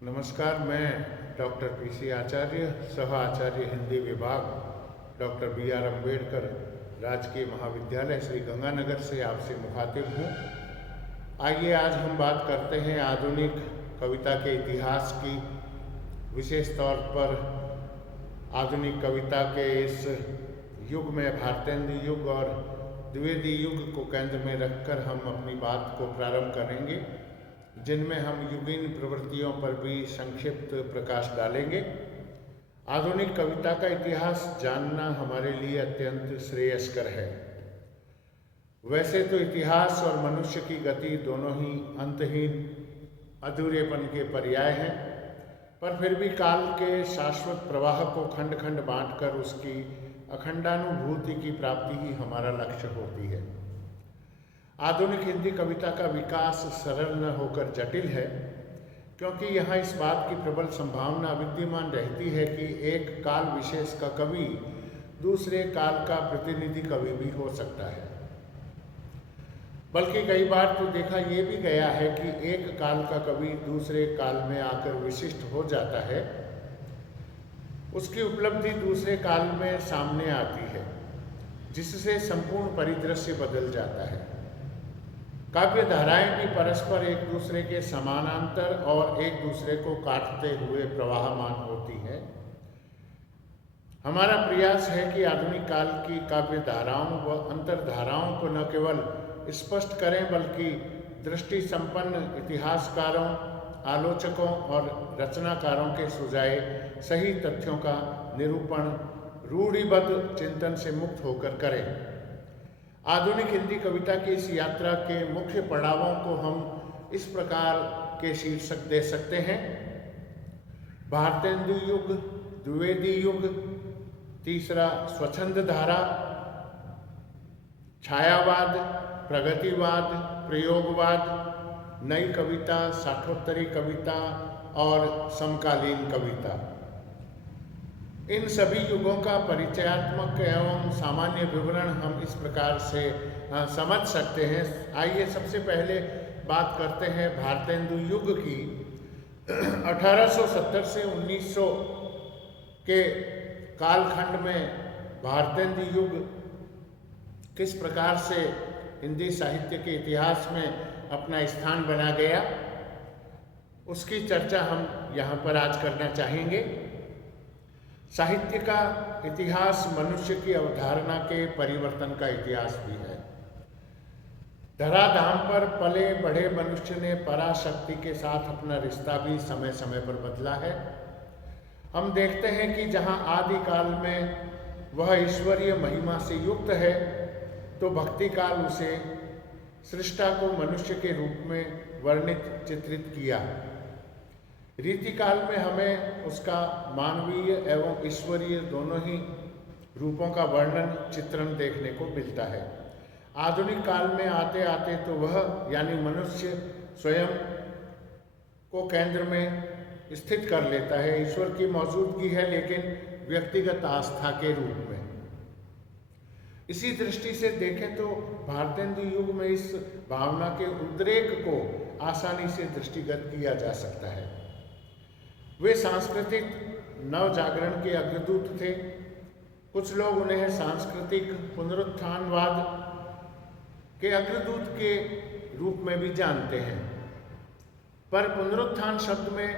नमस्कार, मैं doctor PC आचार्य, सह आचार्य हिंदी विभाग, डॉक्टर बी.आर. अम्बेडकर राजकीय महाविद्यालय श्री गंगानगर से आपसे मुखातिब हूँ। आइए आज हम बात करते हैं आधुनिक कविता के इतिहास की, विशेष तौर पर आधुनिक कविता के इस युग में भारतेंदु युग और द्विवेदी युग को केंद्र में रखकर हम अपनी बात को प्रारंभ करेंगे, जिनमें हम युगीन प्रवृत्तियों पर भी संक्षिप्त प्रकाश डालेंगे। आधुनिक कविता का इतिहास जानना हमारे लिए अत्यंत श्रेयस्कर है। वैसे तो इतिहास और मनुष्य की गति दोनों ही अंतहीन अधूरेपन के पर्याय हैं, पर फिर भी काल के शाश्वत प्रवाह को खंड खंड बांटकर उसकी अखंडानुभूति की प्राप्ति ही हमारा लक्ष्य होती है। आधुनिक हिंदी कविता का विकास सरल न होकर जटिल है, क्योंकि यहाँ इस बात की प्रबल संभावना विद्यमान रहती है कि एक काल विशेष का कवि दूसरे काल का प्रतिनिधि कवि भी हो सकता है। बल्कि कई बार तो देखा ये भी गया है कि एक काल का कवि दूसरे काल में आकर विशिष्ट हो जाता है, उसकी उपलब्धि दूसरे काल में सामने आती है, जिससे संपूर्ण परिदृश्य बदल जाता है। काव्य धाराएं भी परस्पर एक दूसरे के समानांतर और एक दूसरे को काटते हुए प्रवाहमान होती है। हमारा प्रयास है कि आधुनिक काल की काव्य धाराओं व अंतर्धाराओं को न केवल स्पष्ट करें, बल्कि दृष्टि संपन्न इतिहासकारों, आलोचकों और रचनाकारों के सुझाए सही तथ्यों का निरूपण रूढ़िबद्ध चिंतन से मुक्त होकर करें। आधुनिक हिंदी कविता की इस यात्रा के मुख्य पड़ावों को हम इस प्रकार के शीर्षक दे सकते हैं: भारतेंदु युग, द्विवेदी युग, तीसरा स्वच्छंद धारा, छायावाद, प्रगतिवाद, प्रयोगवाद, नई कविता, साठोत्तरी कविता और समकालीन कविता। इन सभी युगों का परिचयात्मक एवं सामान्य विवरण हम इस प्रकार से समझ सकते हैं। आइए सबसे पहले बात करते हैं भारतेंदु युग की। 1870 से 1900 के कालखंड में भारतेंदु युग किस प्रकार से हिंदी साहित्य के इतिहास में अपना स्थान बना गया, उसकी चर्चा हम यहाँ पर आज करना चाहेंगे। साहित्य का इतिहास मनुष्य की अवधारणा के परिवर्तन का इतिहास भी है। धराधाम पर पले बढ़े मनुष्य ने पराशक्ति के साथ अपना रिश्ता भी समय समय पर बदला है। हम देखते हैं कि जहाँ आदिकाल में वह ईश्वरीय महिमा से युक्त है, तो भक्ति काल उसे सृष्टा को मनुष्य के रूप में वर्णित चित्रित किया। रीतिकाल में हमें उसका मानवीय एवं ईश्वरीय दोनों ही रूपों का वर्णन चित्रण देखने को मिलता है। आधुनिक काल में आते आते तो वह यानी मनुष्य स्वयं को केंद्र में स्थित कर लेता है। ईश्वर की मौजूदगी है, लेकिन व्यक्तिगत आस्था के रूप में। इसी दृष्टि से देखें तो भारतेंदु युग में इस भावना के उद्रेक को आसानी से दृष्टिगत किया जा सकता है। वे सांस्कृतिक नवजागरण के अग्रदूत थे। कुछ लोग उन्हें सांस्कृतिक पुनरुत्थानवाद के अग्रदूत के रूप में भी जानते हैं, पर पुनरुत्थान शब्द में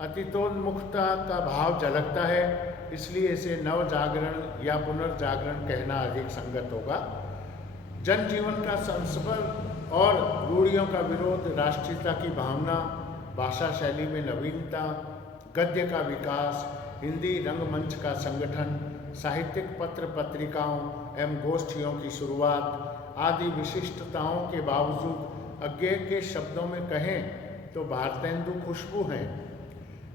अतीतोन्मुखता का भाव झलकता है, इसलिए इसे नवजागरण या पुनर्जागरण कहना अधिक संगत होगा। जनजीवन का संस्पर्श और रूढ़ियों का विरोध, राष्ट्रीयता की भावना, भाषा शैली में नवीनता, गद्य का विकास, हिंदी रंगमंच का संगठन, साहित्यिक पत्र पत्रिकाओं एवं गोष्ठियों की शुरुआत आदि विशिष्टताओं के बावजूद अज्ञेय के शब्दों में कहें तो भारतेंदु खुशबू हैं।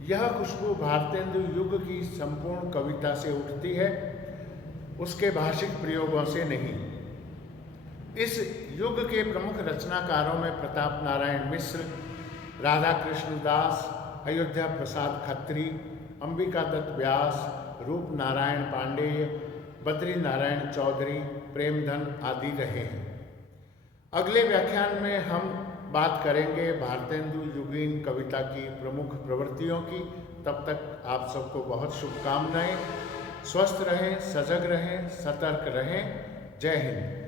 यह खुशबू भारतेंदु युग की संपूर्ण कविता से उठती है, उसके भाषिक प्रयोगों से नहीं। इस युग के प्रमुख रचनाकारों में प्रताप नारायण मिश्र, राधा कृष्ण दास, अयोध्या प्रसाद खत्री, अंबिका दत्त व्यास, रूप नारायण पांडेय, बद्री नारायण चौधरी, प्रेमधन आदि रहे हैं। अगले व्याख्यान में हम बात करेंगे भारतेंदु युगीन कविता की प्रमुख प्रवृत्तियों की। तब तक आप सबको बहुत शुभकामनाएं। स्वस्थ रहें, सजग रहें, सतर्क रहें। जय हिंद।